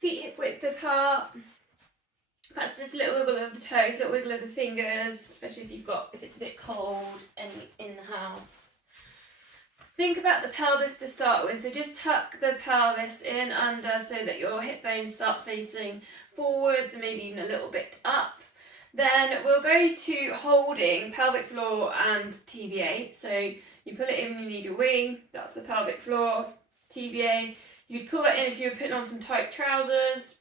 feet hip width apart. Perhaps just a little wiggle of the toes, a little wiggle of the fingers, especially if it's a bit cold in the house. Think about the pelvis to start with, so just tuck the pelvis in under so that your hip bones start facing forwards and maybe even a little bit up. Then we'll go to holding pelvic floor and TVA. So you pull it in when you need your wee, that's the pelvic floor, TVA. You'd pull that in if you were putting on some tight trousers.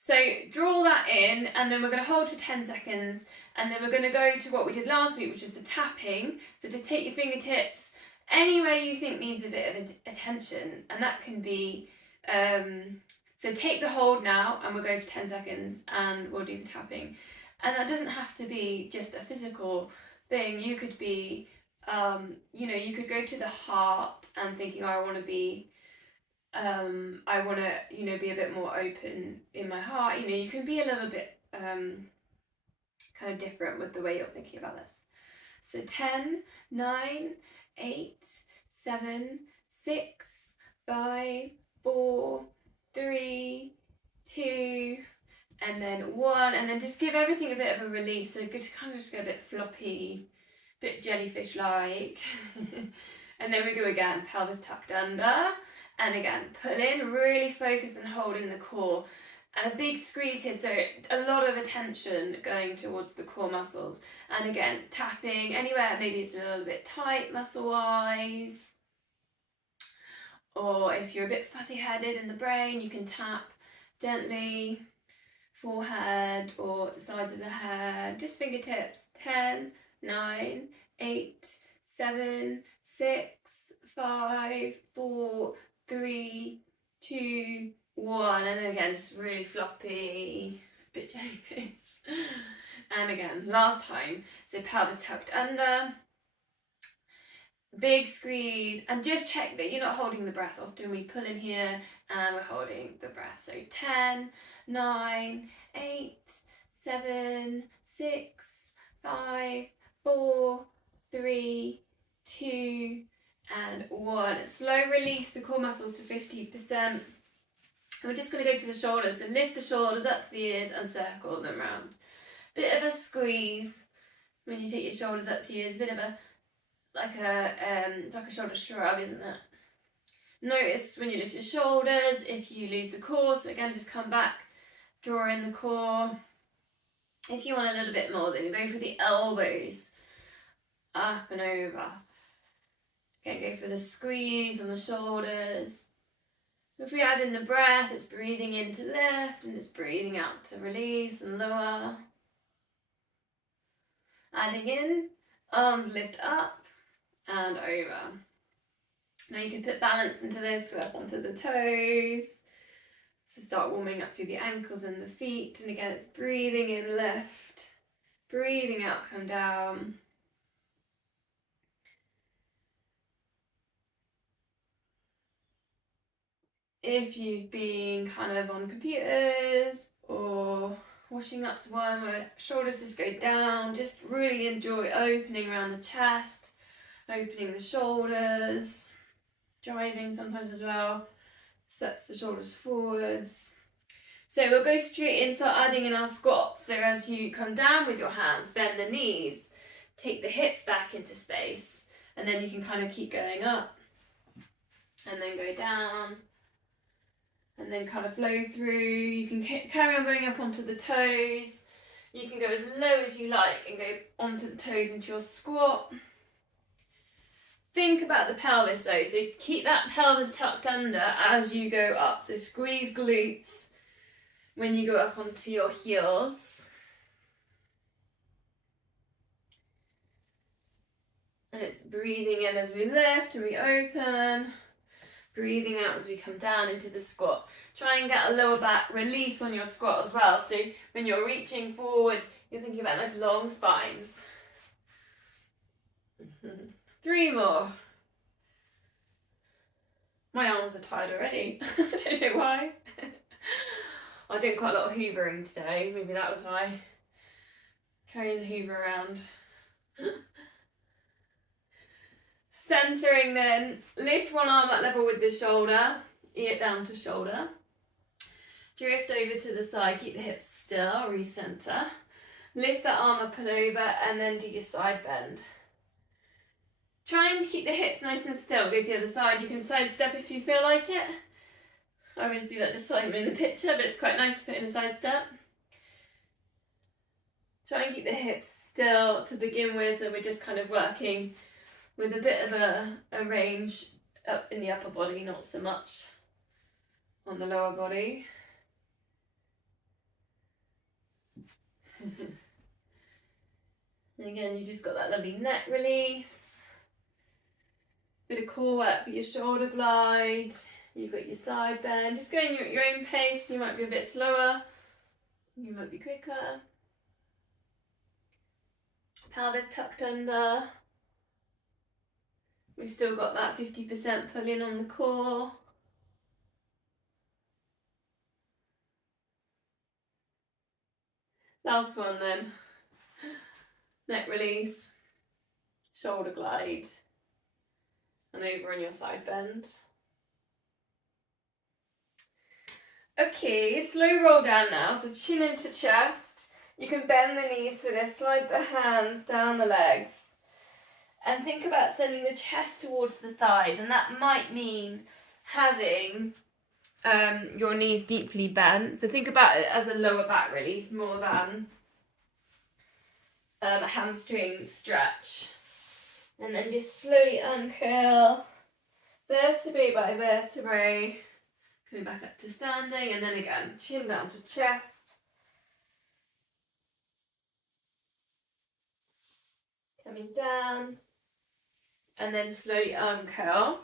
So draw that in, and then we're going to hold for 10 seconds, and then we're going to go to what we did last week, which is the tapping. So just take your fingertips anywhere you think needs a bit of attention, and that can be, so take the hold now, and we'll go for 10 seconds, and we'll do the tapping. And that doesn't have to be just a physical thing. You could be, you could go to the heart and thinking, oh, I want to, be a bit more open in my heart. You can be a little bit kind of different with the way you're thinking about this. So 10, 9, 8, 7, 6, 5, 4, 3, 2, and then 1, and then just give everything a bit of a release. So just kind of go a bit floppy, a bit jellyfish-like. And then we go again, pelvis tucked under. And again, pull in, really focus on holding the core. And a big squeeze here, so a lot of attention going towards the core muscles. And again, tapping anywhere maybe it's a little bit tight muscle-wise. Or if you're a bit fuzzy-headed in the brain, you can tap gently, forehead or the sides of the head, just fingertips. 10, 9, 8, 7, 6, 5, 4, 3, 2, 1, and then again just really floppy, bit jellyfish. And again, last time, so pelvis tucked under, big squeeze, and just check that you're not holding the breath. Often we pull in here and we're holding the breath. So 10, 9, 8, 7, 6, 5, 4, 3, 2, and 1. Slow release the core muscles to 50%. And we're just going to go to the shoulders. So lift the shoulders up to the ears and circle them round. Bit of a squeeze when you take your shoulders up to your ears. A bit of it's like a shoulder shrug, isn't it? Notice when you lift your shoulders if you lose the core. So again, just come back, draw in the core. If you want a little bit more, then you go for the elbows, up and over. Again, go for the squeeze on the shoulders. If we add in the breath, it's breathing in to lift and it's breathing out to release and lower. Adding in, arms lift up and over. Now you can put balance into this, go up onto the toes. So start warming up through the ankles and the feet. And again, it's breathing in, lift. Breathing out, come down. If you've been kind of on computers or washing up to one where shoulders just go down, just really enjoy opening around the chest, opening the shoulders, driving sometimes as well, sets the shoulders forwards. So we'll go straight in, start adding in our squats. So as you come down with your hands, bend the knees, take the hips back into space, and then you can kind of keep going up and then go down. And then kind of flow through. You can carry on going up onto the toes. You can go as low as you like and go onto the toes into your squat. Think about the pelvis though, so keep that pelvis tucked under as you go up. So squeeze glutes when you go up onto your heels. And it's breathing in as we lift and we open. Breathing out as we come down into the squat. Try and get a lower back release on your squat as well. So when you're reaching forward, you're thinking about those long spines. 3 more. My arms are tired already. I don't know why. I did quite a lot of hoovering today. Maybe that was why. Carrying the hoover around. Centering then, lift one arm at level with the shoulder, ear down to shoulder. Drift over to the side, keep the hips still, recenter. Lift the arm up and over, and then do your side bend. Trying to keep the hips nice and still, go to the other side. You can side step if you feel like it. I always do that just so I'm in the picture, but it's quite nice to put in a side step. Try and keep the hips still to begin with, and we're just kind of working with a bit of a range up in the upper body, not so much on the lower body. And again, you just got that lovely neck release. Bit of core work for your shoulder glide. You've got your side bend. Just going at your own pace. You might be a bit slower. You might be quicker. Pelvis tucked under. We've still got that 50% pull in on the core. Last one then. Neck release, shoulder glide, and over on your side bend. Okay, slow roll down now, so chin into chest. You can bend the knees for this, slide the hands down the legs, and think about sending the chest towards the thighs, and that might mean having your knees deeply bent. So think about it as a lower back release more than a hamstring stretch. And then just slowly uncurl vertebrae by vertebrae, coming back up to standing, and then again chin down to chest, coming down, and then slowly uncurl.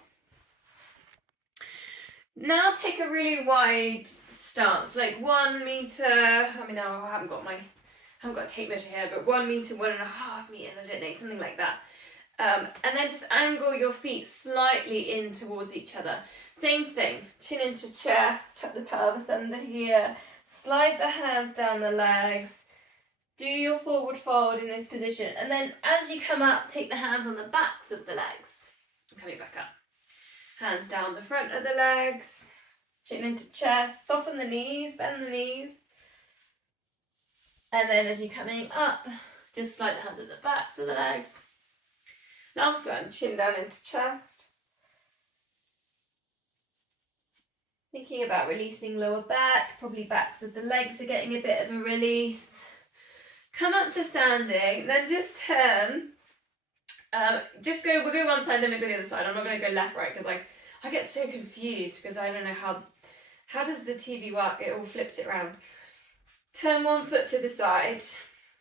Now take a really wide stance, like 1 meter. I mean, I haven't got a tape measure here, but 1 meter, 1.5 meters, I don't know, something like that. And then just angle your feet slightly in towards each other. Same thing, chin into chest, tuck the pelvis under here, slide the hands down the legs, do your forward fold in this position, and then as you come up, take the hands on the backs of the legs. Coming back up. Hands down the front of the legs, chin into chest, soften the knees, bend the knees. And then as you're coming up, just slide the hands at the backs of the legs. Last one, chin down into chest. Thinking about releasing lower back, probably backs of the legs are getting a bit of a release. Come up to standing, then just turn. We'll go one side, then we'll go the other side. I'm not going to go left, right, because I get so confused because I don't know how does the TV work? It all flips it around. Turn one foot to the side.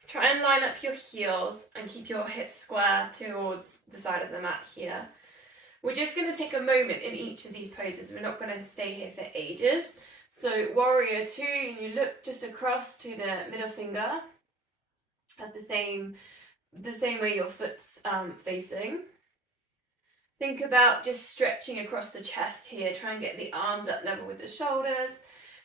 Try and line up your heels and keep your hips square towards the side of the mat here. We're just going to take a moment in each of these poses. We're not going to stay here for ages. So warrior 2, and you look just across to the middle finger at the same way your foot's facing. Think about just stretching across the chest here. Try and get the arms up level with the shoulders.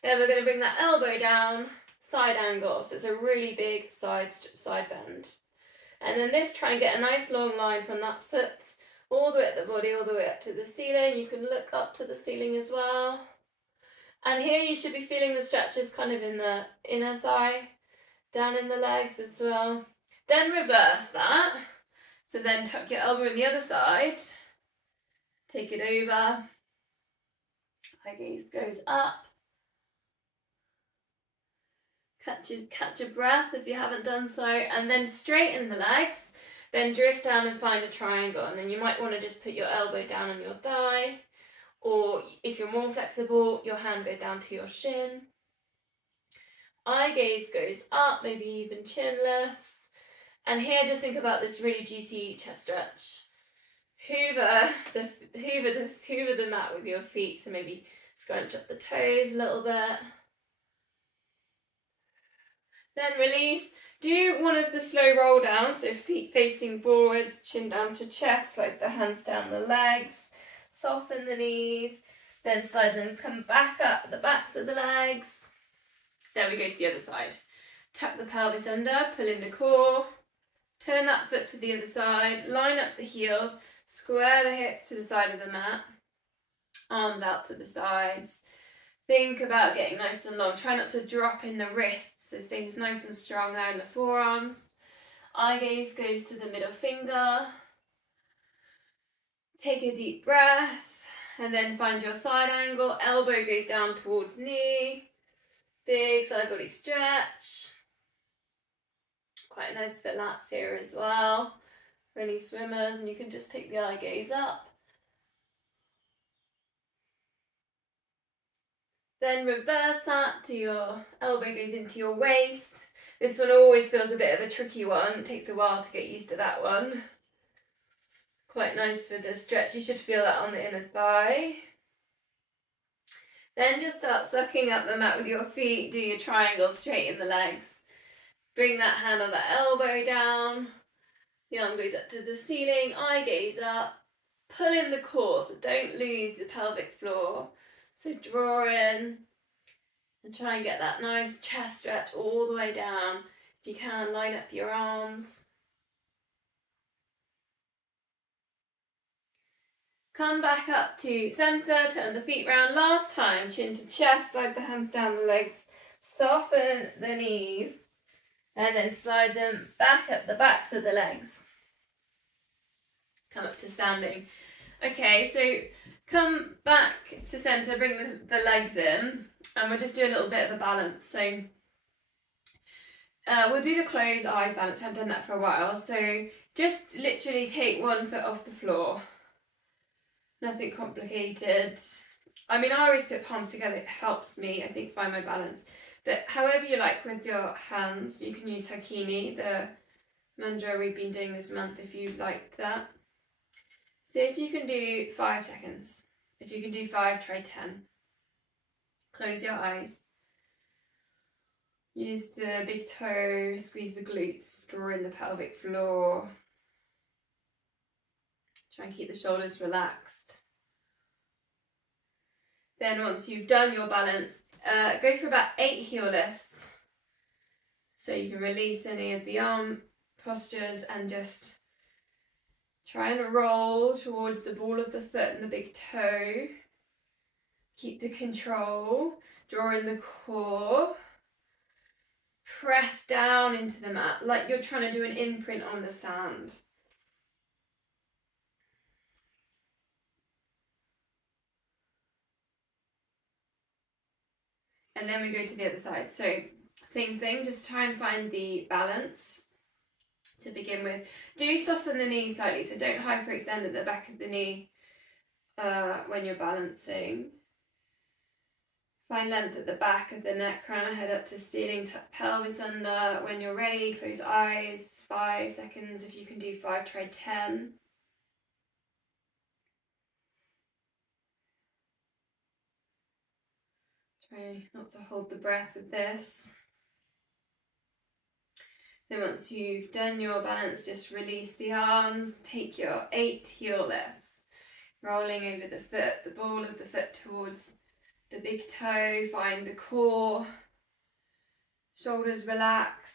Then we're going to bring that elbow down, side angle. So it's a really big side bend. And then this, try and get a nice long line from that foot all the way up the body, all the way up to the ceiling. You can look up to the ceiling as well. And here you should be feeling the stretches kind of in the inner thigh, down in the legs as well. Then reverse that. So then tuck your elbow on the other side. Take it over. Eye gaze goes up. Catch your breath if you haven't done so. And then straighten the legs. Then drift down and find a triangle. And then you might want to just put your elbow down on your thigh. Or if you're more flexible, your hand goes down to your shin. Eye gaze goes up, maybe even chin lifts. And here, just think about this really juicy chest stretch. Hoover the mat with your feet, so maybe scrunch up the toes a little bit. Then release. Do one of the slow roll downs, so feet facing forwards, chin down to chest, slide the hands down the legs, soften the knees, then slide them, come back up the backs of the legs. Then we go to the other side. Tuck the pelvis under, pull in the core. Turn that foot to the other side, line up the heels, square the hips to the side of the mat, arms out to the sides. Think about getting nice and long. Try not to drop in the wrists, so stay nice and strong there in the forearms. Eye gaze goes to the middle finger. Take a deep breath and then find your side angle. Elbow goes down towards knee. Big side body stretch. Quite nice for lats here as well. For any swimmers, and you can just take the eye gaze up. Then reverse that to your elbow goes into your waist. This one always feels a bit of a tricky one. It takes a while to get used to that one. Quite nice for the stretch. You should feel that on the inner thigh. Then just start sucking up the mat with your feet. Do your triangle, straighten the legs. Bring that hand on the elbow down. The arm goes up to the ceiling, eye gaze up. Pull in the core, so don't lose the pelvic floor. So draw in and try and get that nice chest stretch all the way down. If you can, line up your arms. Come back up to centre, turn the feet round. Last time, chin to chest, slide the hands down the legs. Soften the knees and then slide them back up the backs of the legs. Come up to standing. Okay, so come back to centre, bring the legs in, and we'll just do a little bit of a balance. So we'll do the closed eyes balance. I haven't done that for a while. So just literally take one foot off the floor. Nothing complicated. I mean, I always put palms together. It helps me, I think, find my balance. But however you like with your hands, you can use Hakini, the mantra we've been doing this month, if you like that. See if you can do 5 seconds. If you can do 5, try 10. Close your eyes. Use the big toe, squeeze the glutes, draw in the pelvic floor. Try and keep the shoulders relaxed. Then once you've done your balance, go for about 8 heel lifts. So you can release any of the arm postures and just try and roll towards the ball of the foot and the big toe. Keep the control, draw in the core. Press down into the mat like you're trying to do an imprint on the sand. And then we go to the other side. So same thing, just try and find the balance to begin with. Do soften the knee slightly, so don't hyperextend at the back of the knee when you're balancing. Find length at the back of the neck, crown of head up to ceiling, tuck pelvis under. When you're ready, close eyes, 5 seconds. If you can do 5, try 10. Try not to hold the breath with this. Then once you've done your balance, just release the arms, take your 8 heel lifts, rolling over the foot, the ball of the foot towards the big toe, find the core, shoulders relaxed.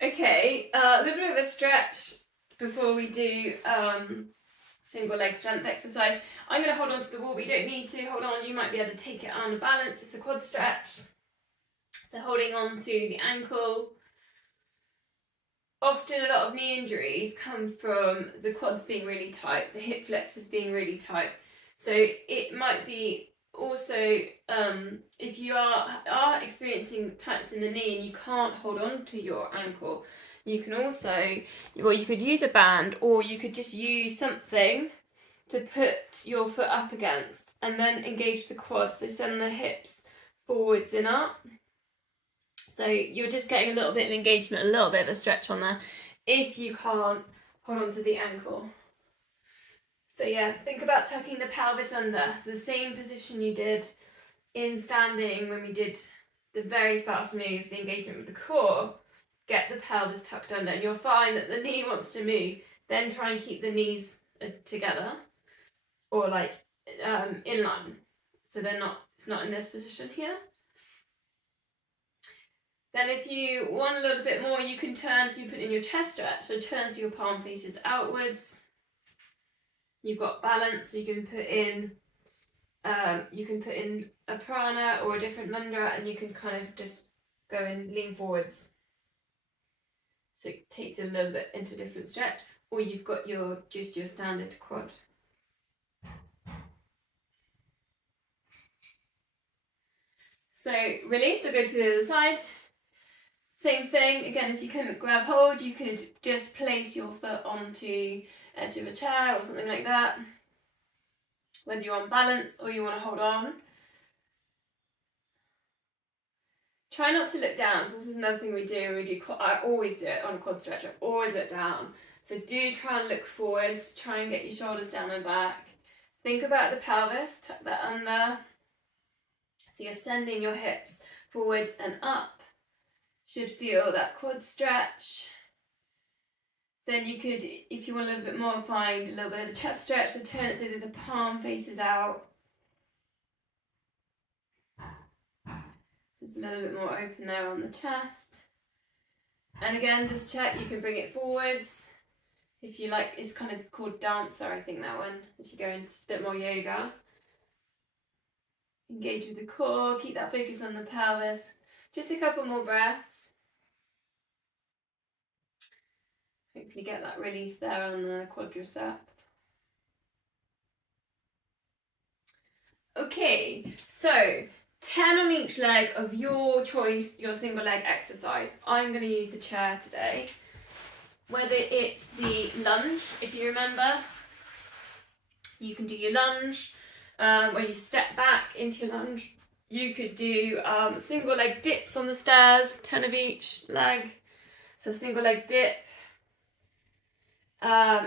Okay, a little bit of a stretch before we do single leg strength exercise. I'm going to hold on to the wall, but you don't need to hold on. You might be able to take it on balance. It's a quad stretch. So holding on to the ankle. Often a lot of knee injuries come from the quads being really tight, the hip flexors being really tight. So it might be also, if you are experiencing tightness in the knee and you can't hold on to your ankle, you can also, well, you could use a band, or you could just use something to put your foot up against and then engage the quads. So send the hips forwards and up. So you're just getting a little bit of engagement, a little bit of a stretch on there if you can't hold on to the ankle. So yeah, think about tucking the pelvis under, the same position you did in standing when we did the very fast moves, the engagement with the core. Get the pelvis tucked under, and you'll find that the knee wants to move. Then try and keep the knees together, or like in line. so it's not in this position here. Then if you want a little bit more, you can turn, so you put in your chest stretch, so turn so your palm faces outwards. You've got balance, so you can put in a prana or a different mudra, and you can kind of just go and lean forwards. So it takes a little bit into a different stretch, or you've got just your standard quad. So release, so go to the other side. Same thing, again, if you couldn't grab hold, you could just place your foot onto edge of a chair or something like that. Whether you're on balance or you want to hold on. Try not to look down. So this is another thing we do. I always do it on a quad stretch. I always look down. So do try and look forwards. Try and get your shoulders down and back. Think about the pelvis. Tuck that under. So you're sending your hips forwards and up. Should feel that quad stretch. Then you could, if you want a little bit more, find a little bit of a chest stretch. So turn it so that the palm faces out. Just a little bit more open there on the chest. And again, just check, you can bring it forwards. If you like, it's kind of called dancer, I think, that one. As you go into a bit more yoga. Engage with the core, keep that focus on the pelvis. Just a couple more breaths. Hopefully get that release there on the quadricep. Okay, so 10 on each leg of your choice, your single leg exercise. I'm going to use the chair today. Whether it's the lunge, if you remember, you can do your lunge where you step back into your lunge. You could do single leg dips on the stairs, 10 of each leg. So single leg dip.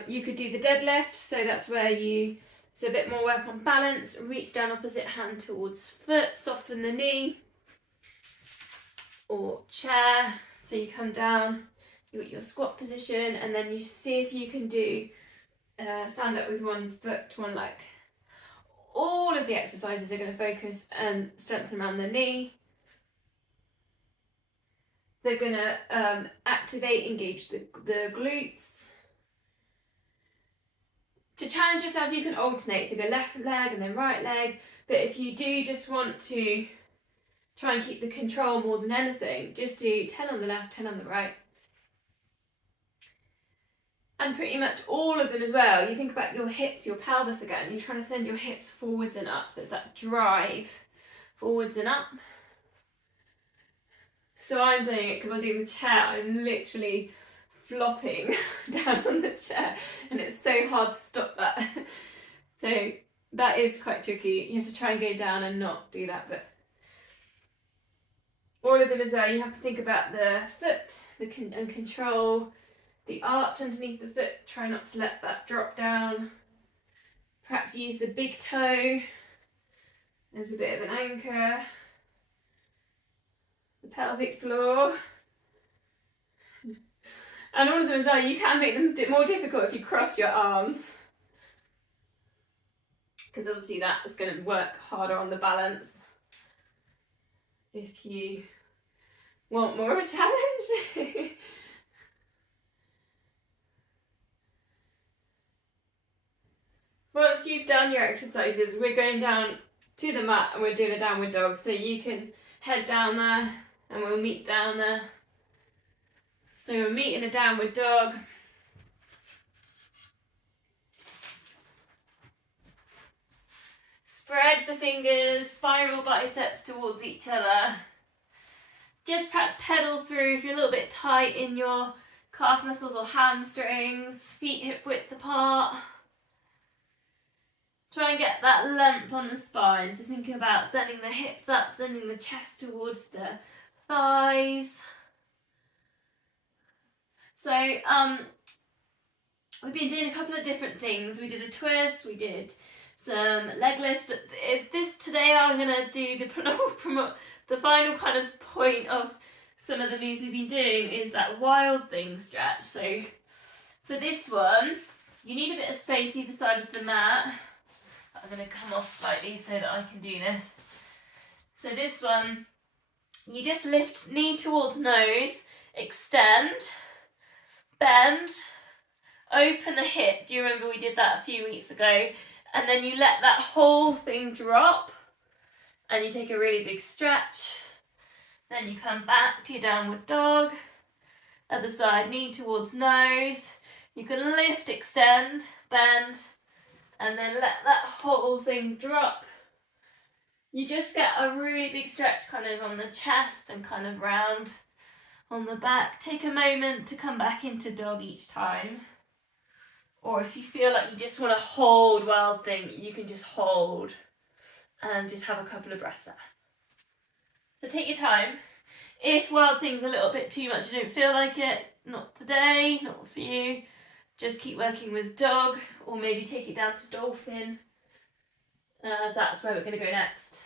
You could do the deadlift, so that's where it's a bit more work on balance. Reach down opposite hand towards foot, soften the knee. Or chair, so you come down, you got your squat position, and then you see if you can do stand up with one foot, one leg. All of the exercises are going to focus and strengthen around the knee. They're going to engage the glutes. To challenge yourself, you can alternate, so go left leg and then right leg, but if you do just want to try and keep the control more than anything, just do 10 on the left, 10 on the right. And pretty much all of them as well, you think about your hips, your pelvis again, you're trying to send your hips forwards and up, so it's that drive forwards and up. So I'm doing it because I'm doing the chair, I'm literally flopping down on the chair, and it's so hard to stop that. So that is quite tricky. You have to try and go down and not do that, but all of them as well, you have to think about the foot and control the arch underneath the foot. Try not to let that drop down. Perhaps use the big toe as a bit of an anchor. The pelvic floor. And all of them as well, you can make them more difficult if you cross your arms. Because obviously that is going to work harder on the balance. If you want more of a challenge. Once you've done your exercises, we're going down to the mat and we're doing a downward dog. So you can head down there and we'll meet down there. So we'll meet in a downward dog. Spread the fingers, spiral biceps towards each other. Just perhaps pedal through if you're a little bit tight in your calf muscles or hamstrings, feet hip width apart. Try and get that length on the spine. So thinking about sending the hips up, sending the chest towards the thighs. So we've been doing a couple of different things. We did a twist, we did some leg lifts, but today I'm going to do the final kind of point of some of the moves we've been doing is that wild thing stretch. So for this one, you need a bit of space either side of the mat. I'm going to come off slightly so that I can do this. So this one, you just lift knee towards nose, extend, bend, open the hip. Do you remember we did that a few weeks ago? And then you let that whole thing drop and you take a really big stretch. Then you come back to your downward dog. Other side, knee towards nose. You can lift, extend, bend, and then let that whole thing drop. You just get a really big stretch kind of on the chest and kind of round on the back. Take a moment to come back into dog each time. Or if you feel like you just want to hold Wild Thing, you can just hold and just have a couple of breaths there. So take your time. If Wild Thing's a little bit too much, you don't feel like it, not today, not for you, just keep working with dog, or maybe take it down to dolphin, as that's where we're going to go next.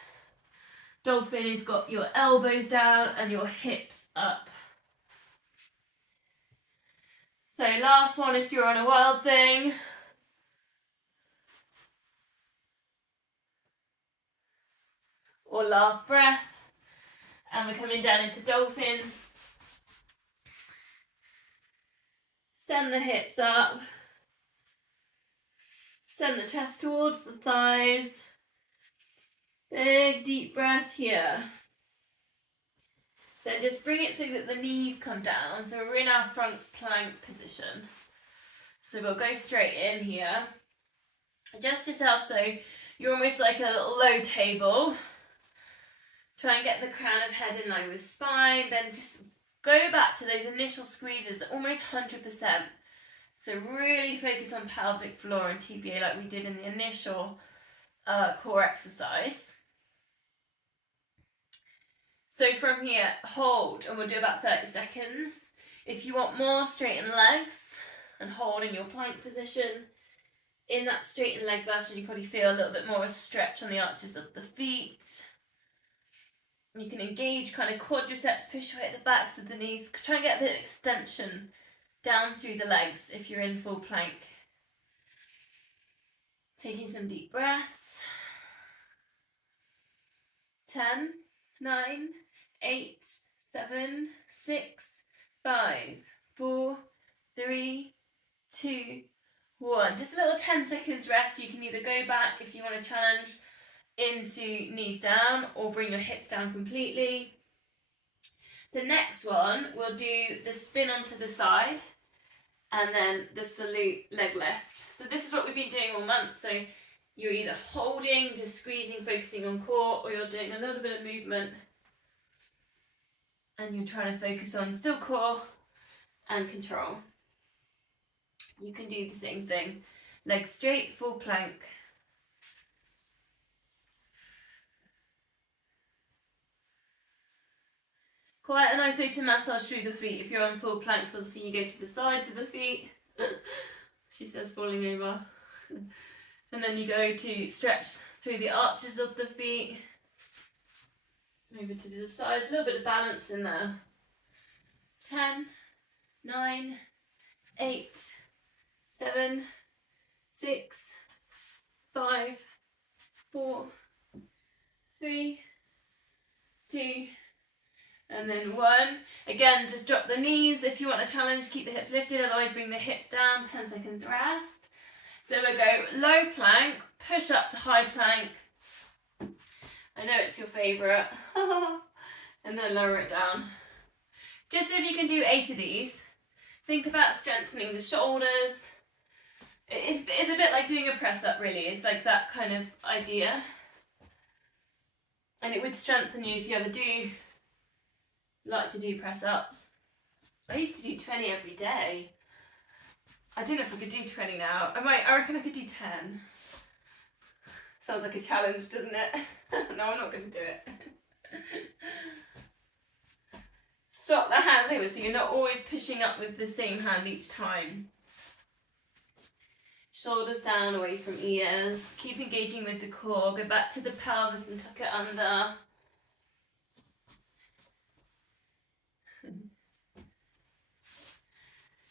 Dolphin has got your elbows down and your hips up. So last one if you're on a Wild Thing. Or last breath. And we're coming down into dolphins. Send the hips up. Send the chest towards the thighs. Big deep breath here. Then just bring it so that the knees come down. So we're in our front plank position. So we'll go straight in here. Adjust yourself so you're almost like a little low table. Try and get the crown of head in line with spine. Then just go back to those initial squeezes that almost 100%. So really focus on pelvic floor and TBA like we did in the initial core exercise. So from here, hold, and we'll do about 30 seconds. If you want more, straighten legs and hold in your plank position. In that straightened leg version, you probably feel a little bit more of a stretch on the arches of the feet. You can engage kind of quadriceps, push away at the backs of the knees. Try and get a bit of extension down through the legs if you're in full plank. Taking some deep breaths. 10, 9, 8, 7, 6, 5, 4, 3, 2, 1. Just a little 10 seconds rest. You can either go back if you want to challenge into knees down or bring your hips down completely. The next one, we'll do the spin onto the side and then the salute leg lift. So this is what we've been doing all month. So you're either holding, just squeezing, focusing on core, or you're doing a little bit of movement and you're trying to focus on still core and control. You can do the same thing. Legs straight, full plank. Quite a nice way to massage through the feet. If you're on full planks, obviously you go to the sides of the feet. She says falling over. And then you go to stretch through the arches of the feet. Over to the sides, a little bit of balance in there. 10, 9, 8, 7, 6, 5, 4, 3, 2, and then 1. Again, just drop the knees. If you want a challenge, keep the hips lifted, otherwise bring the hips down, 10 seconds rest. So we'll go low plank, push up to high plank. I know it's your favourite. And then lower it down. Just if you can do 8 of these, think about strengthening the shoulders. It's a bit like doing a press up really. It's like that kind of idea. And it would strengthen you if you ever do like to do press ups. I used to do 20 every day. I don't know if I could do 20 now. I reckon I could do 10. Sounds like a challenge, doesn't it? No, I'm not going to do it. Swap the hands over so you're not always pushing up with the same hand each time. Shoulders down away from ears. Keep engaging with the core. Go back to the pelvis and tuck it under.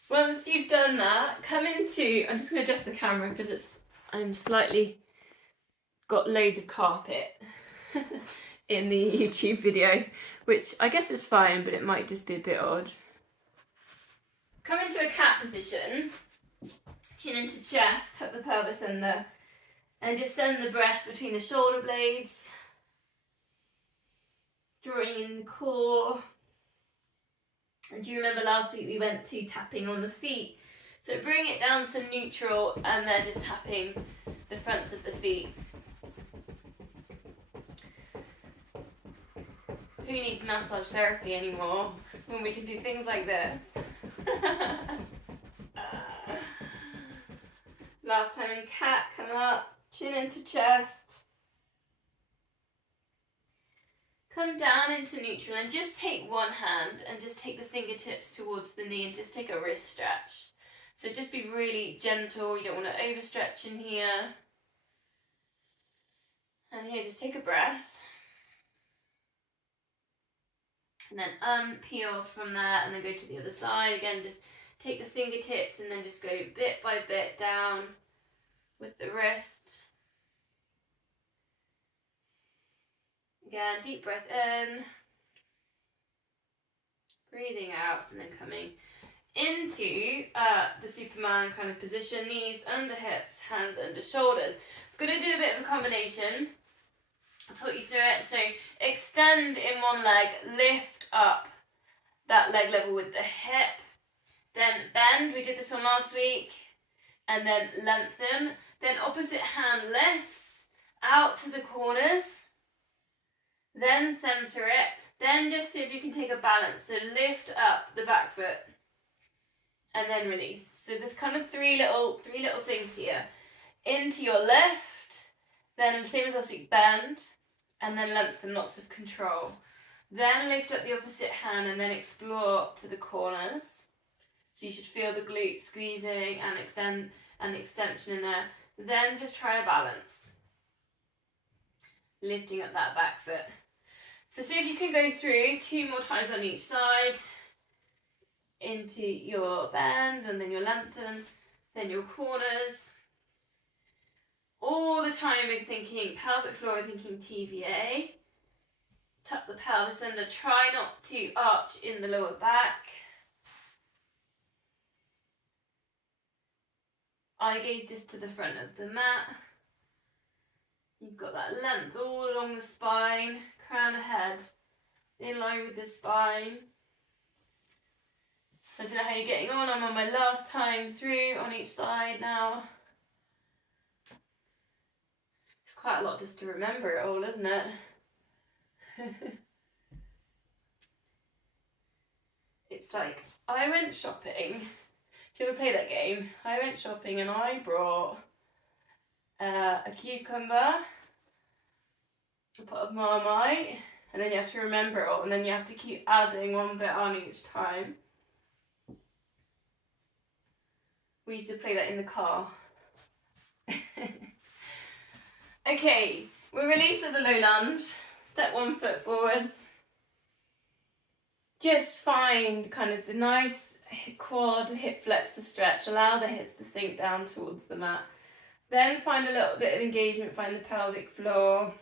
Once you've done that, come into, I'm just going to adjust the camera because I'm slightly got loads of carpet in the YouTube video, which I guess is fine, but it might just be a bit odd. Come into a cat position, chin into chest, tuck the pelvis under, and just send the breath between the shoulder blades, drawing in the core. And do you remember last week we went to tapping on the feet? So bring it down to neutral and then just tapping the fronts of the feet. Who needs massage therapy anymore when we can do things like this? Last time in cat, come up, chin into chest. Come down into neutral and just take one hand and just take the fingertips towards the knee and just take a wrist stretch. So just be really gentle, you don't want to overstretch in here. And here, just take a breath. And then unpeel from that and then go to the other side. Again, just take the fingertips and then just go bit by bit down with the wrist. Again, deep breath in. Breathing out and then coming into the Superman kind of position. Knees under hips, hands under shoulders. I'm going to do a bit of a combination. I'll talk you through it. So extend in one leg, lift up that leg level with the hip. Then bend, we did this one last week. And then lengthen. Then opposite hand lifts out to the corners. Then center it. Then just see if you can take a balance. So lift up the back foot. And then release. So there's kind of three little things here. Into your left. Then same as last week, bend. And then lengthen, lots of control. Then lift up the opposite hand and then explore to the corners. So you should feel the glute squeezing and extend and the extension in there. Then just try a balance. Lifting up that back foot. So see if you can go through 2 more times on each side. Into your bend and then your lengthen, then your corners. All the time we're thinking pelvic floor, we're thinking TVA. Tuck the pelvis under, try not to arch in the lower back. Eye gaze just to the front of the mat. You've got that length all along the spine, crown of head, in line with the spine. I don't know how you're getting on. I'm on my last time through on each side now. It's quite a lot just to remember it all, isn't it? It's like, I went shopping. Do you ever play that game? I went shopping and I brought a cucumber, a pot of Marmite, and then you have to remember it all, and then you have to keep adding one bit on each time. We used to play that in the car. Okay, we release at the low lunge. Step 1 foot forwards. Just find kind of the nice quad hip flexor stretch. Allow the hips to sink down towards the mat. Then find a little bit of engagement, find the pelvic floor.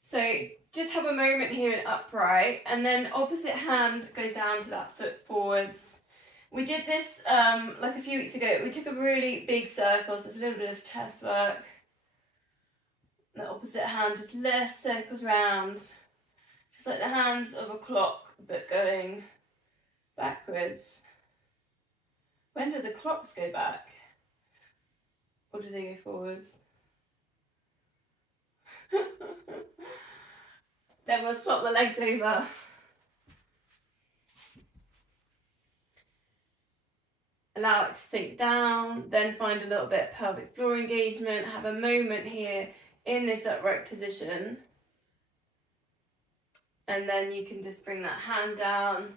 So just have a moment here in upright, and then opposite hand goes down to that foot forwards. We did this like a few weeks ago. We took a really big circle, so there's a little bit of chest work. The opposite hand just lifts, circles round. Just like the hands of a clock, but going backwards. When do the clocks go back? Or do they go forwards? Then we'll swap the legs over. Allow it to sink down, then find a little bit of pelvic floor engagement. Have a moment here in this upright position. And then you can just bring that hand down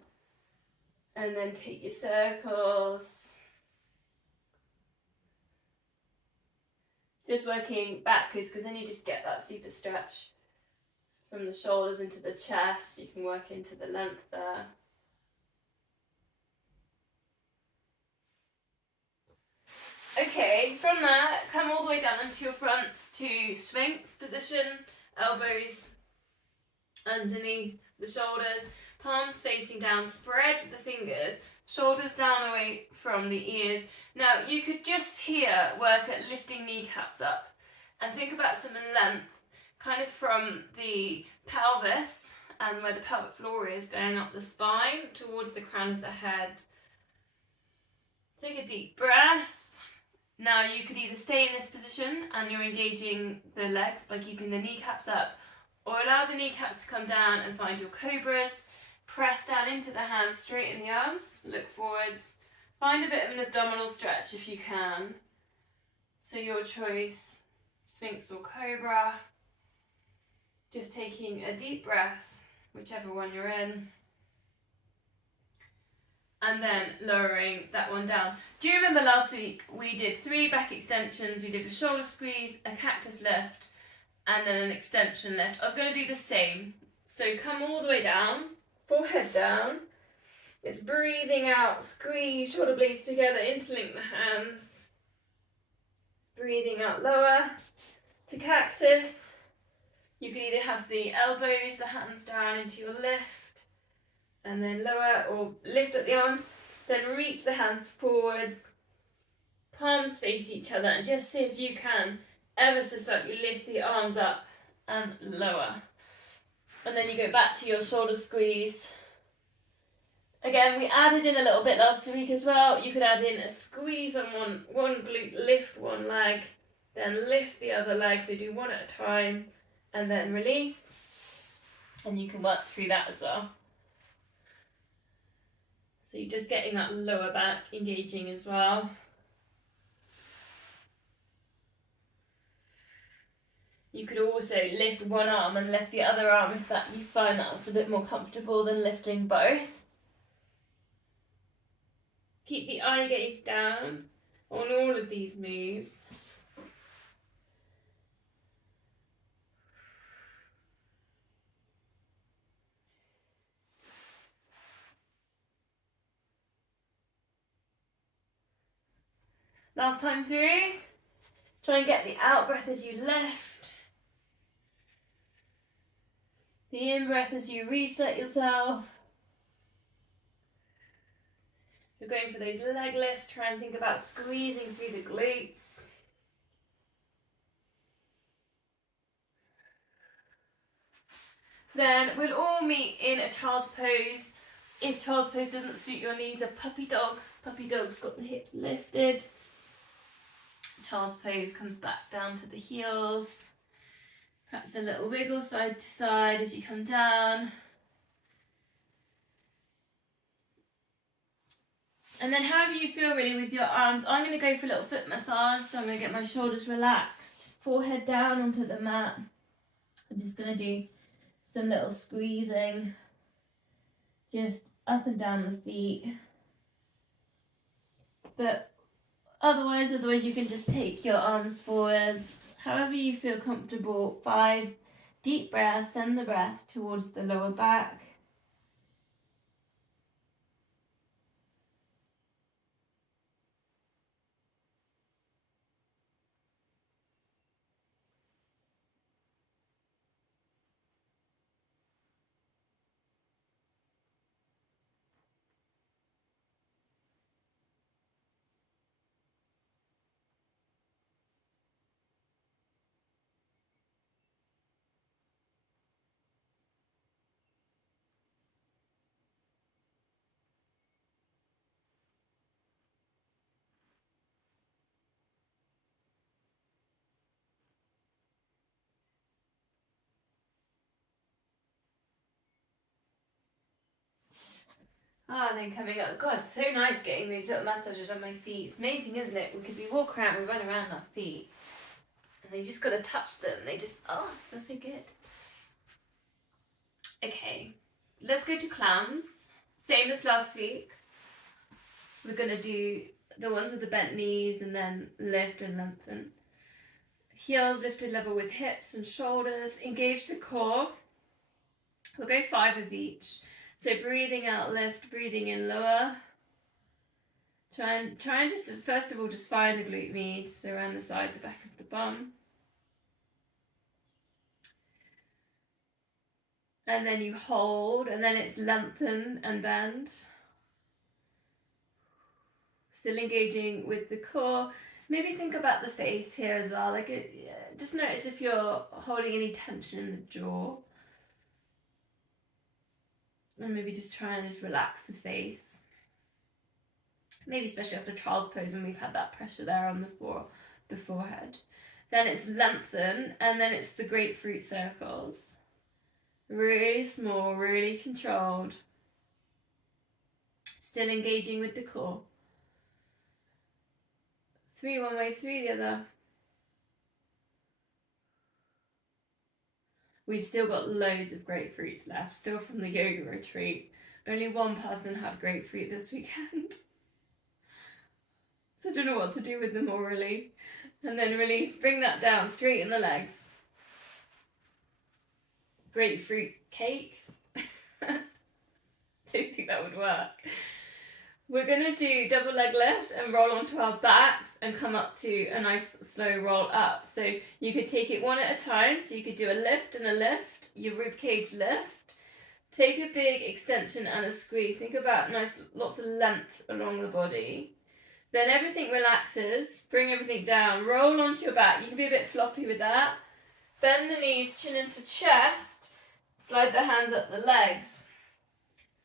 and then take your circles. Just working backwards, because then you just get that super stretch from the shoulders into the chest. You can work into the length there. Okay, from that, come all the way down into your fronts to Sphinx position, elbows underneath the shoulders, palms facing down, spread the fingers, shoulders down away from the ears. Now you could just here work at lifting kneecaps up and think about some length kind of from the pelvis and where the pelvic floor is going up the spine towards the crown of the head. Take a deep breath. Now you could either stay in this position and you're engaging the legs by keeping the kneecaps up, or allow the kneecaps to come down and find your cobras. Press down into the hands, straighten the arms, look forwards. Find a bit of an abdominal stretch if you can. So your choice, Sphinx or Cobra. Just taking a deep breath, whichever one you're in. And then lowering that one down. Do you remember last week we did 3 back extensions, we did a shoulder squeeze, a cactus lift, and then an extension lift. I was going to do the same. So come all the way down, forehead down. It's breathing out, squeeze shoulder blades together, interlink the hands. Breathing out lower to cactus. You can either have the elbows, the hands down into your lift, and then lower or lift up the arms, then reach the hands forwards, palms face each other, and just see if you can ever so slightly lift the arms up and lower. And then you go back to your shoulder squeeze. Again, we added in a little bit last week as well. You could add in a squeeze on one glute, lift one leg, then lift the other leg, so do one at a time, and then release. And you can work through that as well. So you're just getting that lower back engaging as well. You could also lift one arm and lift the other arm if that you find that's a bit more comfortable than lifting both. Keep the eye gaze down on all of these moves. Last time through, try and get the out breath as you lift. The in breath as you reset yourself. If you're going for those leg lifts, try and think about squeezing through the glutes. Then we'll all meet in a child's pose. If child's pose doesn't suit your knees, a puppy dog. Puppy dog's got the hips lifted. Child's pose comes back down to the heels. Perhaps a little wiggle side to side as you come down. And then however you feel really with your arms, I'm going to go for a little foot massage. So I'm going to get my shoulders relaxed, forehead down onto the mat. I'm just going to do some little squeezing, just up and down the feet. But otherwise you can just take your arms forwards, however you feel comfortable. 5 deep breaths, send the breath towards the lower back. And then coming up, God, it's so nice getting these little massages on my feet. It's amazing, isn't it? Because we walk around, we run around our feet, and you just got to touch them. They just, oh, that's so good. Okay, let's go to clams. Same as last week. We're going to do the ones with the bent knees and then lift and lengthen. Heels lifted level with hips and shoulders. Engage the core. We'll go 5 of each. So breathing out, lift, breathing in, lower. Try and just, first of all, just find the glute med, so around the side, the back of the bum. And then you hold, and then it's lengthen and bend. Still engaging with the core. Maybe think about the face here as well. Like just notice if you're holding any tension in the jaw. And maybe just try and just relax the face. Maybe especially after child's pose when we've had that pressure there on the forehead. Then it's lengthen, and then it's the grapefruit circles. Really small, really controlled. Still engaging with the core. 3 one way, 3 the other. We've still got loads of grapefruits left, still from the yoga retreat. Only one person had grapefruit this weekend. So I don't know what to do with them all really. And then release, bring that down, straighten the legs. Grapefruit cake. Don't think that would work. We're going to do double leg lift and roll onto our backs and come up to a nice slow roll up. So you could take it one at a time. So you could do a lift and a lift, your rib cage lift. Take a big extension and a squeeze. Think about lots of length along the body. Then everything relaxes. Bring everything down. Roll onto your back. You can be a bit floppy with that. Bend the knees, chin into chest. Slide the hands up the legs.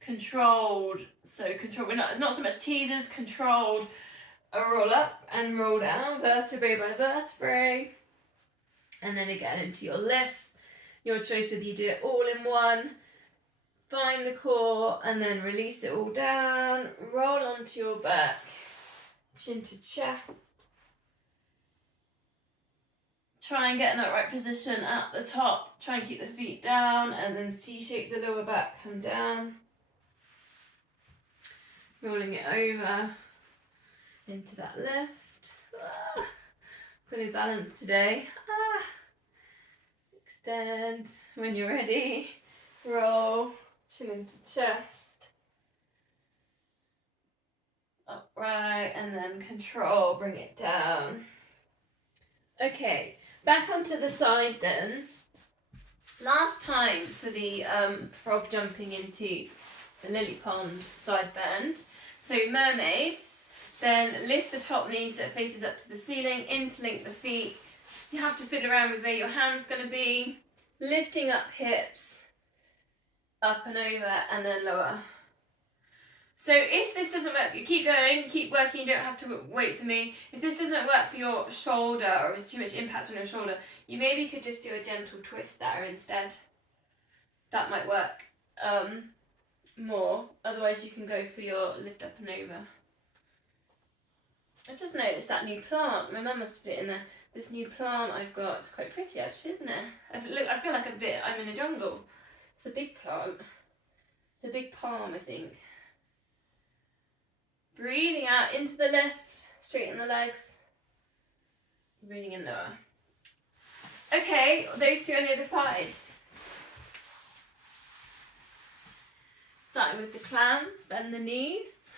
Controlled, so control. It's not so much teasers. Controlled. A roll up and roll down, vertebrae by vertebrae, and then again into your lifts. Your choice whether you do it all in one. Find the core and then release it all down. Roll onto your back, chin to chest. Try and get an upright position at the top. Try and keep the feet down, and then C-shape the lower back, come down. Rolling it over into that lift. Fully balanced today. Extend when you're ready. Roll, chin into chest. Upright, and then control, bring it down. Okay, back onto the side then. Last time for the frog jumping into the lily pond side bend. So mermaids, then lift the top knee so it faces up to the ceiling, interlink the feet. You have to fiddle around with where your hand's going to be. Lifting up hips, up and over, and then lower. So if this doesn't work for you, keep going, keep working, you don't have to wait for me. If this doesn't work for your shoulder, or there's too much impact on your shoulder, you maybe could just do a gentle twist there instead. That might work more. Otherwise you can go for your lift up and over. I just noticed that new plant. My mum must have put it in there. This new plant I've got, it's quite pretty actually, isn't it? I feel like I'm in a jungle. It's a big plant. It's a big palm, I think. Breathing out into the lift, straighten the legs. Breathing in lower. Okay, those two on the other side. Starting with the clams, bend the knees.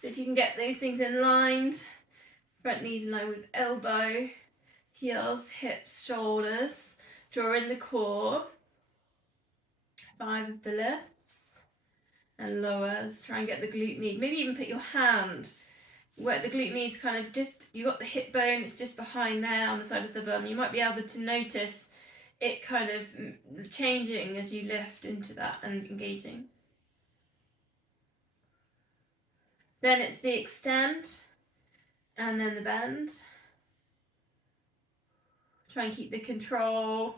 So if you can get those things in line, front knees in line with elbow, heels, hips, shoulders. Draw in the core. 5 of the lifts and lowers. Try and get the glute med. Maybe even put your hand where the glute med's kind of just, you got the hip bone, it's just behind there on the side of the bum. You might be able to notice it kind of changing as you lift into that and engaging. Then it's the extend and then the bend. Try and keep the control.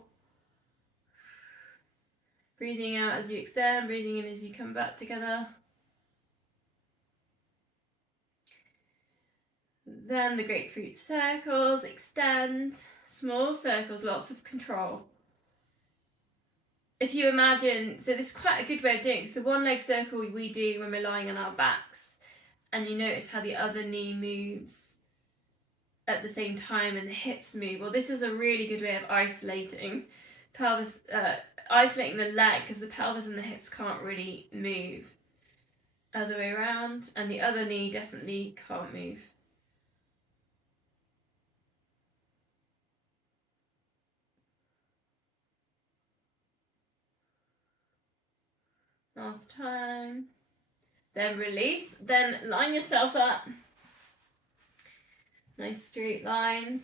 Breathing out as you extend, breathing in as you come back together. Then the grapefruit circles, extend, small circles, lots of control. If you imagine, so this is quite a good way of doing it. It's the one leg circle we do when we're lying on our backs, and you notice how the other knee moves at the same time and the hips move. Well, this is a really good way of isolating isolating the leg, because the pelvis and the hips can't really move. Other way around, and the other knee definitely can't move. Last time. Then release. Then line yourself up. Nice straight lines.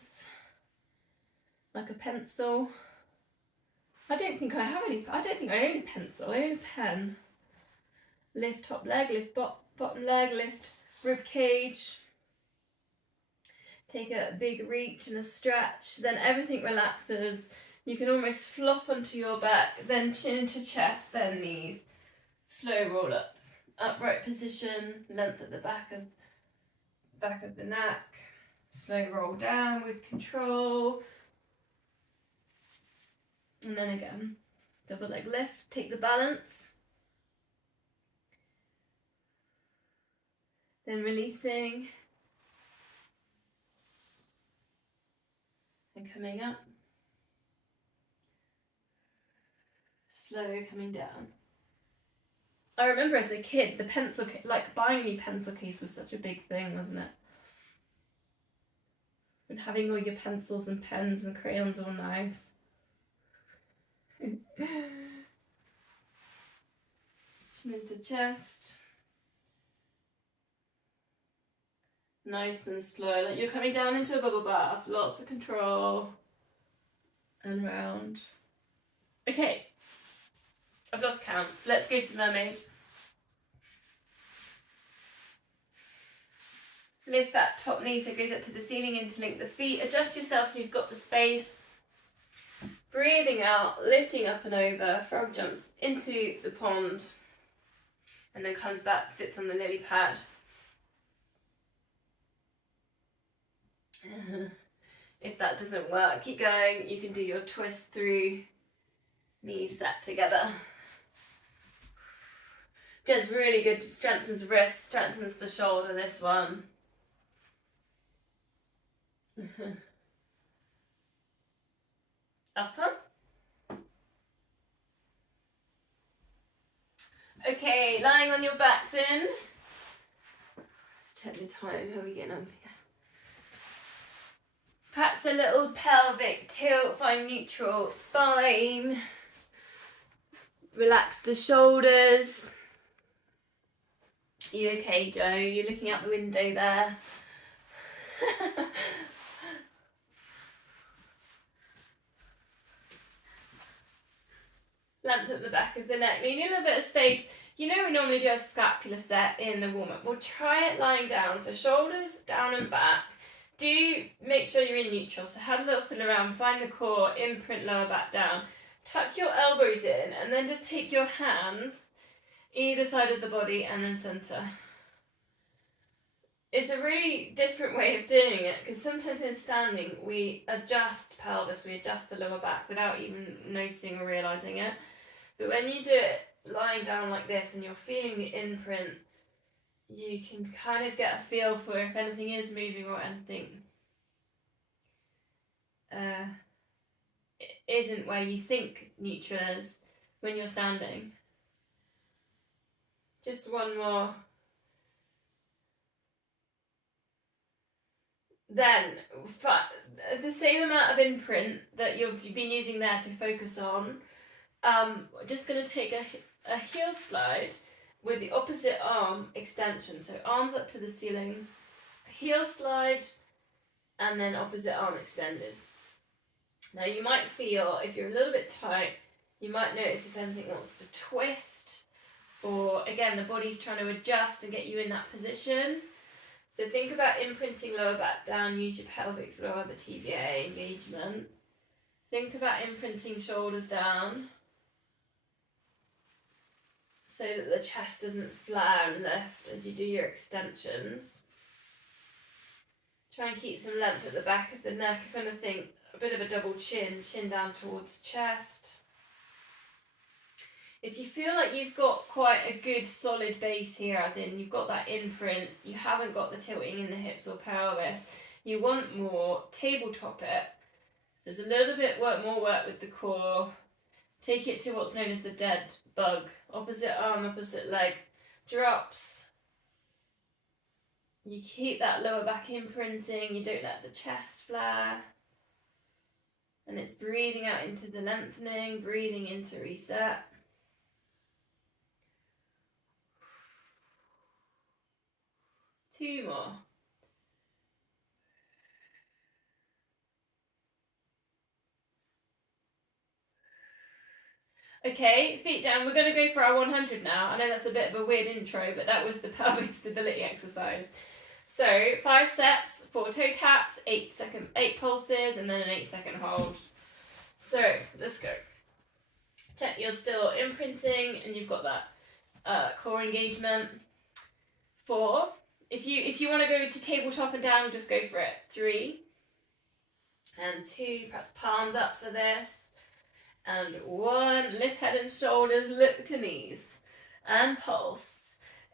Like a pencil. I don't think I have any. I don't think I own a pencil. I own a pen. Lift top leg, lift bottom leg, lift rib cage. Take a big reach and a stretch. Then everything relaxes. You can almost flop onto your back. Then chin to chest, bend knees. Slow roll up. Upright position. Length at the back of the neck. Slow roll down with control. And then again, double leg lift. Take the balance. Then releasing. And coming up. Slow coming down. I remember as a kid, the pencil, like buying a new pencil case was such a big thing, wasn't it? And having all your pencils and pens and crayons all nice. Chin into chest. Nice and slow, like you're coming down into a bubble bath, lots of control. And round. Okay, I've lost count, so let's go to mermaid. Lift that top knee so it goes up to the ceiling, interlink the feet. Adjust yourself so you've got the space. Breathing out, lifting up and over. Frog jumps into the pond and then comes back, sits on the lily pad. If that doesn't work, keep going. You can do your twist through, knees set together. Does really good, strengthens wrist, strengthens the shoulder, this one. Last one. Okay, lying on your back then. Just check the time, how are we getting on here? Perhaps a little pelvic tilt, find neutral spine. Relax the shoulders. You okay, Joe? You're looking out the window there. Length at the back of the neck. We need a little bit of space. You know we normally do a scapular set in the warm-up. We'll try it lying down. So shoulders down and back. Do make sure you're in neutral. So have a little feel around. Find the core. Imprint lower back down. Tuck your elbows in and then just take your hands either side of the body and then centre. It's a really different way of doing it because sometimes in standing we adjust pelvis, we adjust the lower back without even noticing or realising it. But when you do it lying down like this and you're feeling the imprint, you can kind of get a feel for if anything is moving or anything isn't where you think neutral is when you're standing. Just one more. Then, the same amount of imprint that you've been using there to focus on, just going to take a heel slide with the opposite arm extension. So arms up to the ceiling, heel slide, and then opposite arm extended. Now you might feel, if you're a little bit tight, you might notice if anything wants to twist, or again, the body's trying to adjust and get you in that position. So think about imprinting lower back down, use your pelvic floor, the TBA engagement. Think about imprinting shoulders down so that the chest doesn't flare and lift as you do your extensions. Try and keep some length at the back of the neck. If anything, a bit of a double chin down towards chest. If you feel like you've got quite a good solid base here, as in you've got that imprint, you haven't got the tilting in the hips or pelvis, you want more, tabletop it. So there's a little bit more work with the core. Take it to what's known as the dead bug. Opposite arm, opposite leg. drops. You keep that lower back imprinting, you don't let the chest flare. And it's breathing out into the lengthening, breathing into reset. Two more. Okay, feet down. We're going to go for our 100 now. I know that's a bit of a weird intro, but that was the pelvic stability exercise. So 5 sets, 4 toe taps, 8 pulses, and then an 8-second hold. So let's go. Check you're still imprinting and you've got that core engagement. 4. If you want to go to tabletop and down, just go for it. 3 and 2. Perhaps palms up for this. And 1. Lift head and shoulders. Look to knees. And pulse.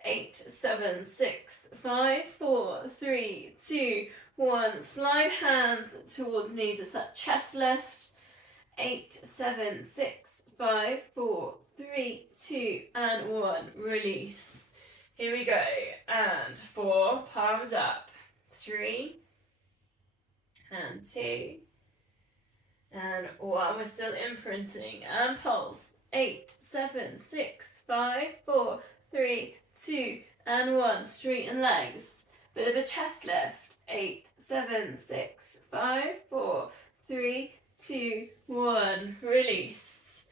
8, 7, 6, 5, 4, 3, 2, 1. Slide hands towards knees. It's that chest lift. 8, 7, 6, 5, 4, 3, 2, and 1. Release. Here we go. And 4. Palms up. 3 and 2 and 1. We're still imprinting. And pulse. 8, 7, 6, 5, 4, 3, 2, and 1. Straighten legs. Bit of a chest lift. 8, 7, 6, 5, 4, 3, 2, 1. Release.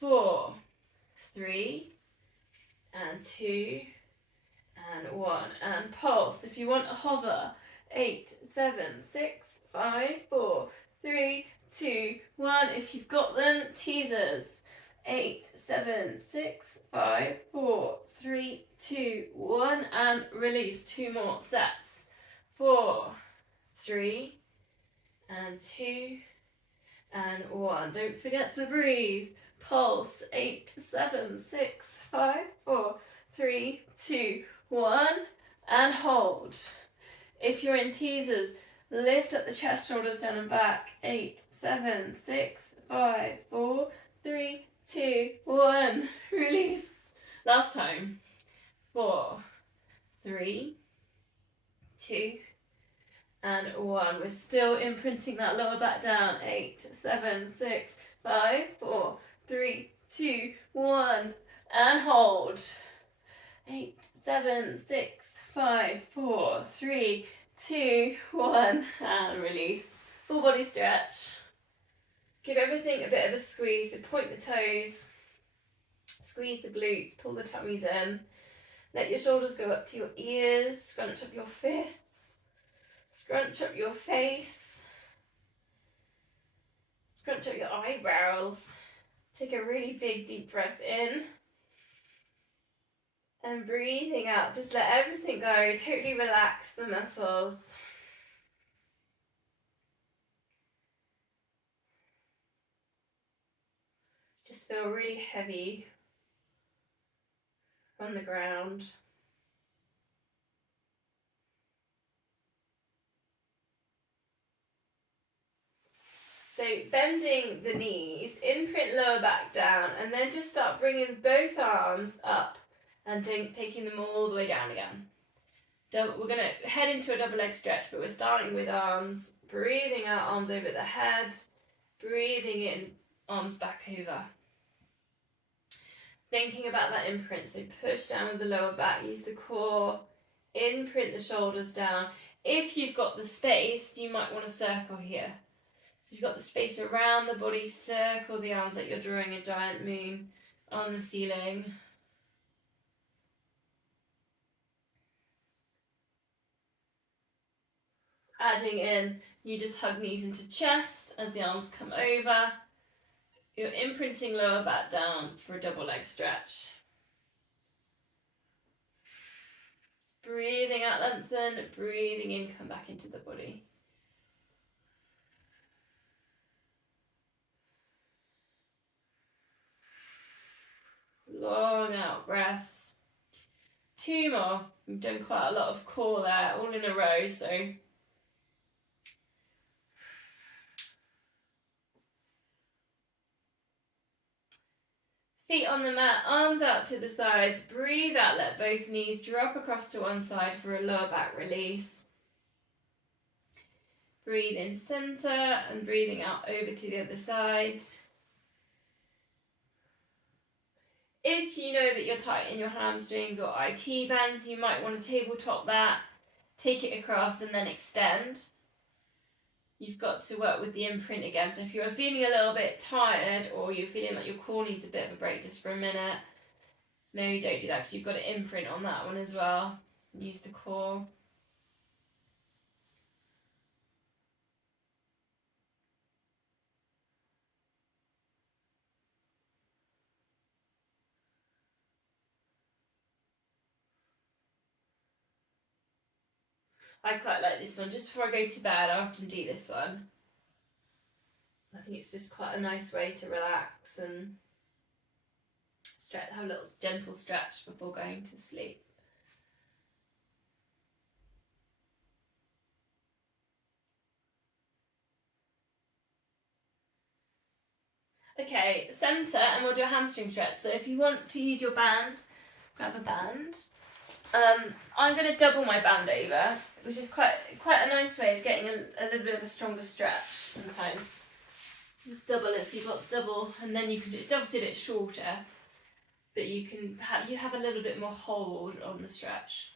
4, 3, and 2, and 1. And pulse. If you want a hover. 8, 7, 6, 5, 4, 3, 2, 1. If you've got them, teasers. 8, 7, 6, 5, 4, 3, 2, 1. And release. 2 more sets. 4, 3, and 2, and 1. Don't forget to breathe. Pulse. 8, 7, 6, 5, 4, 3, 2, 1. And hold. If you're in teasers, lift up the chest, shoulders down and back. 8, 7, 6, 5, 4, 3, 2, 1. Release. Last time. 4, 3, 2, and 1. We're still imprinting that lower back down. 8, 7, 6, 5, 4, 3, 2, 1. And hold. 8, 7, 6, 5, 4, 3, 2, 1. And release. Full body stretch. Give everything a bit of a squeeze. So point the toes. Squeeze the glutes. Pull the tummies in. Let your shoulders go up to your ears. Scrunch up your fists. Scrunch up your face. Scrunch up your eyebrows. Take a really big deep breath in. And breathing out. Just let everything go. Totally relax the muscles. Just feel really heavy on the ground. So bending the knees, imprint lower back down, and then just start bringing both arms up and taking them all the way down again. We're going to head into a double leg stretch, but we're starting with arms, breathing out, arms over the head, breathing in, arms back over. Thinking about that imprint, so push down with the lower back, use the core, imprint the shoulders down. If you've got the space, you might want to circle here. So you've got the space around the body, circle the arms like you're drawing a giant moon on the ceiling. Adding in, you just hug knees into chest as the arms come over. You're imprinting lower back down for a double leg stretch. Breathing out, lengthen, breathing in, come back into the body. Long out breaths. 2 more. We've done quite a lot of core there, all in a row, so Feet on the mat, arms out to the sides. Breathe out, let both knees drop across to one side for a lower back release. Breathe in center and breathing out over to the other side. If you know that you're tight in your hamstrings or IT bands, you might want to tabletop that, take it across and then extend. You've got to work with the imprint again. So if you're feeling a little bit tired or you're feeling like your core needs a bit of a break just for a minute, maybe don't do that because you've got to imprint on that one as well. Use the core. I quite like this one. Just before I go to bed, I often do this one. I think it's just quite a nice way to relax and stretch, have a little gentle stretch before going to sleep. Okay, centre, and we'll do a hamstring stretch. So if you want to use your band, grab a band. I'm going to double my band over, which is quite a nice way of getting a little bit of a stronger stretch sometimes. Just double it, so you've got double, and then you can. It's obviously a bit shorter, but you have a little bit more hold on the stretch.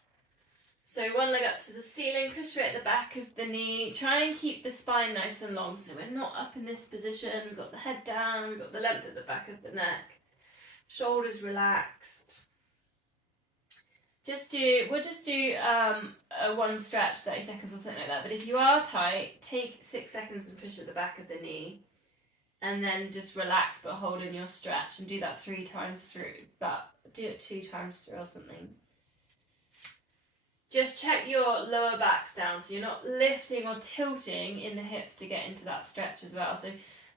So one leg up to the ceiling, push right at the back of the knee. Try and keep the spine nice and long, so we're not up in this position. We've got the head down, we've got the length at the back of the neck. Shoulders relaxed. We'll just do a one stretch, 30 seconds or something like that. But if you are tight, take 6 seconds and push at the back of the knee. And then just relax but hold in your stretch and do that 3 times through. But do it 2 times through or something. Just check your lower backs down so you're not lifting or tilting in the hips to get into that stretch as well. So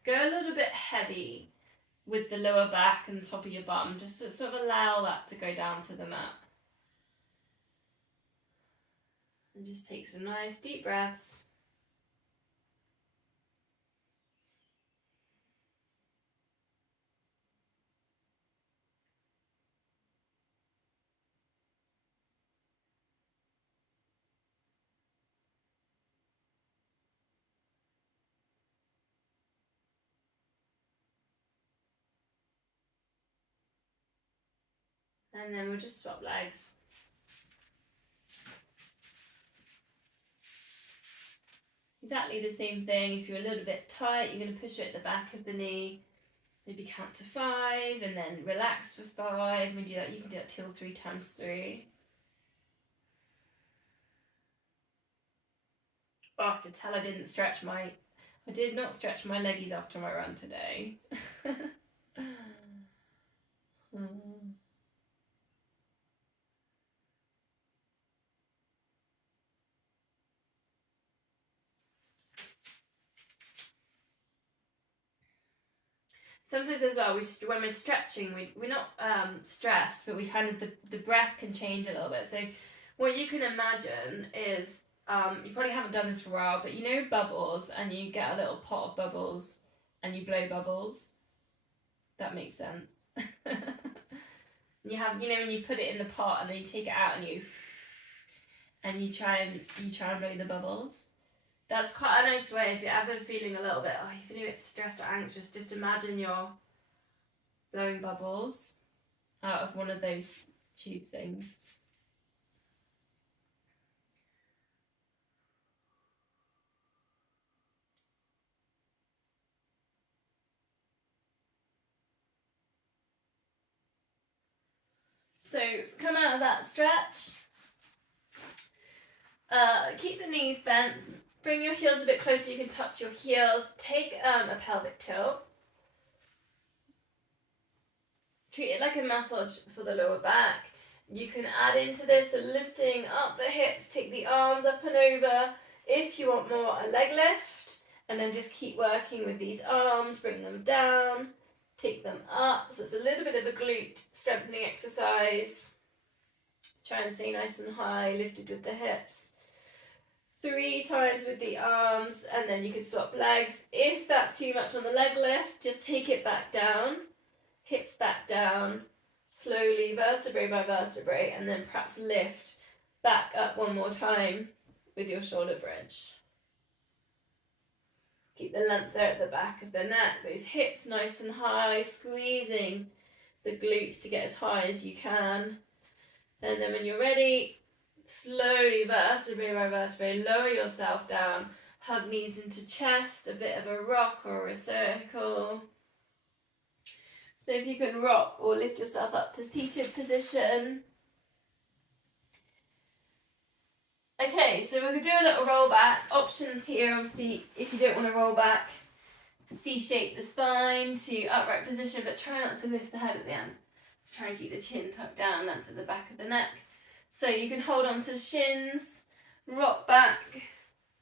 go a little bit heavy with the lower back and the top of your bum. Just to sort of allow that to go down to the mat. And just take some nice deep breaths. And then we'll just swap legs. Exactly the same thing. If you're a little bit tight, you're going to push it at the back of the knee. Maybe count to 5 and then relax for 5. We do that. You can do that 2 or 3 times through. Oh, I can tell I did not stretch my leggies after my run today. Sometimes as well, when we're stretching, we're not stressed, but we kind of, the breath can change a little bit. So what you can imagine is, you probably haven't done this for a while, but you know bubbles, and you get a little pot of bubbles, and you blow bubbles. That makes sense. You have, when you put it in the pot, and then you take it out, and you try and blow the bubbles. That's quite a nice way if you're ever feeling a little bit, you're feeling a bit stressed or anxious, just imagine you're blowing bubbles out of one of those tube things. So come out of that stretch. Keep the knees bent. Bring your heels a bit closer so you can touch your heels. Take a pelvic tilt. Treat it like a massage for the lower back. You can add into this a lifting up the hips. Take the arms up and over. If you want more, a leg lift. And then just keep working with these arms. Bring them down. Take them up. So it's a little bit of a glute strengthening exercise. Try and stay nice and high, lifted with the hips. 3 times with the arms, and then you can swap legs. If that's too much on the leg lift, just take it back down. hips back down, slowly vertebrae by vertebrae, and then perhaps lift back up one more time with your shoulder bridge. Keep the length there at the back of the neck, those hips nice and high, squeezing the glutes to get as high as you can. And then when you're ready, slowly vertebrae by vertebrae, lower yourself down, hug knees into chest, a bit of a rock or a circle. So if you can rock or lift yourself up to seated position. Okay, so we're going to do a little roll back. Options here, obviously, if you don't want to roll back, C-shape the spine to upright position, but try not to lift the head at the end. Just try and keep the chin tucked down, length at the back of the neck. So you can hold on to shins, rock back,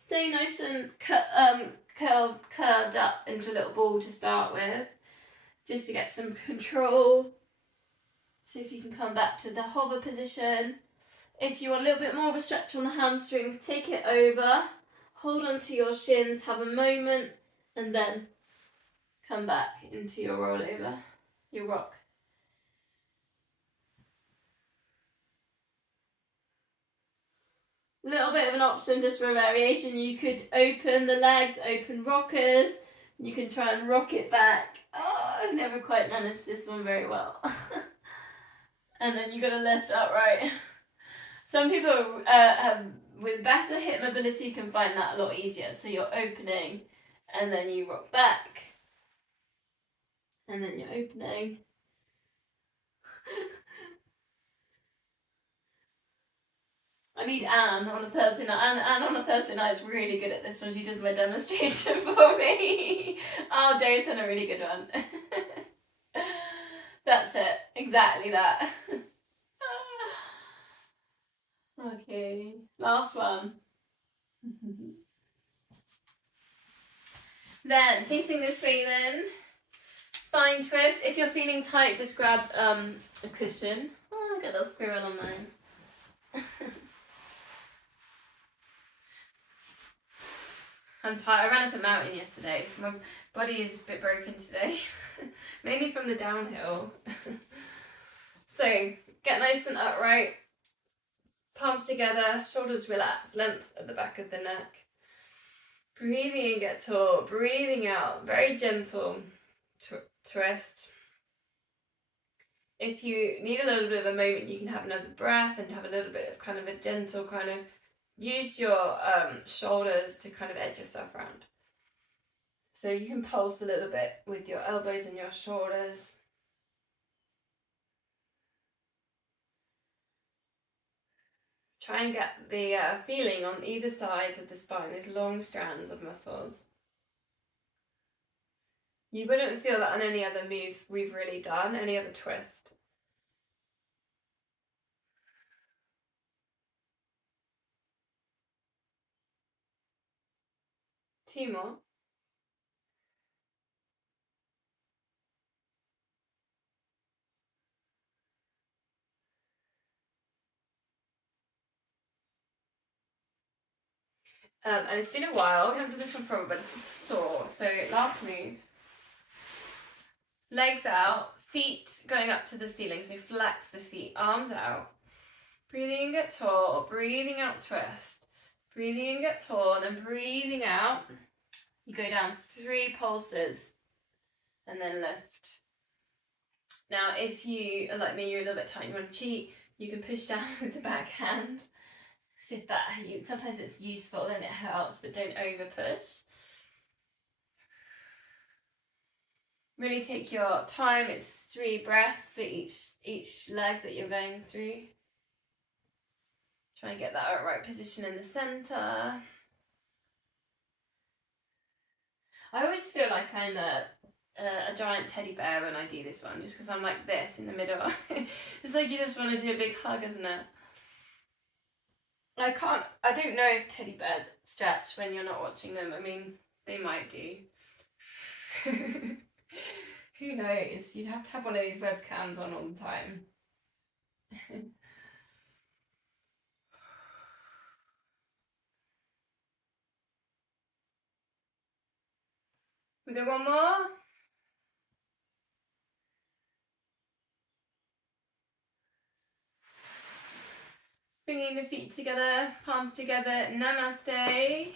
stay nice and curved up into a little ball to start with, just to get some control. So if you can come back to the hover position. If you want a little bit more of a stretch on the hamstrings, take it over, hold on to your shins, have a moment, and then come back into your rollover, your rock. A little bit of an option just for a variation. You could open the legs, open rockers. You can try and rock it back. Oh, I've never quite managed this one very well. And then you've got to lift upright. Some people with better hip mobility can find that a lot easier. So you're opening and then you rock back. And then you're opening. I need Anne on a Thursday night. Anne on a Thursday night is really good at this one. She does my demonstration for me. Oh, Jerry's done a really good one. That's it. Exactly that. Okay, last one. Then, facing this way then. Spine twist. If you're feeling tight, just grab a cushion. Oh, I got a little squirrel on mine. I'm tired. I ran up a mountain yesterday, so my body is a bit broken today. Mainly from the downhill. So, get nice and upright. Palms together, shoulders relaxed, length at the back of the neck. Breathing in, get tall. Breathing out, very gentle twist. If you need a little bit of a moment, you can have another breath and have a little bit of kind of a gentle kind of, use your shoulders to kind of edge yourself around. So you can pulse a little bit with your elbows and your shoulders. Try and get the feeling on either sides of the spine, those long strands of muscles. You wouldn't feel that on any other move we've really done, any other twist. Two more. And it's been a while, we haven't done this one for a while, but it's sore. So last move. Legs out, feet going up to the ceiling, so flex the feet, arms out. Breathing in, get tall, breathing out, twist. Breathing in, get tall, and then breathing out. You go down 3 pulses, and then lift. Now, if you are like me, you're a little bit tight, you want to cheat, you can push down with the back hand. So if that, sometimes it's useful and it helps, but don't over push. Really take your time. It's 3 breaths for each leg that you're going through. Try and get that upright position in the center. I always feel like I'm a giant teddy bear when I do this one, just because I'm like this in the middle. It's like you just want to do a big hug, isn't it? I don't know if teddy bears stretch when you're not watching them. I mean, they might do. Who knows? You'd have to have one of these webcams on all the time. We go one more. Bringing the feet together, palms together. Namaste.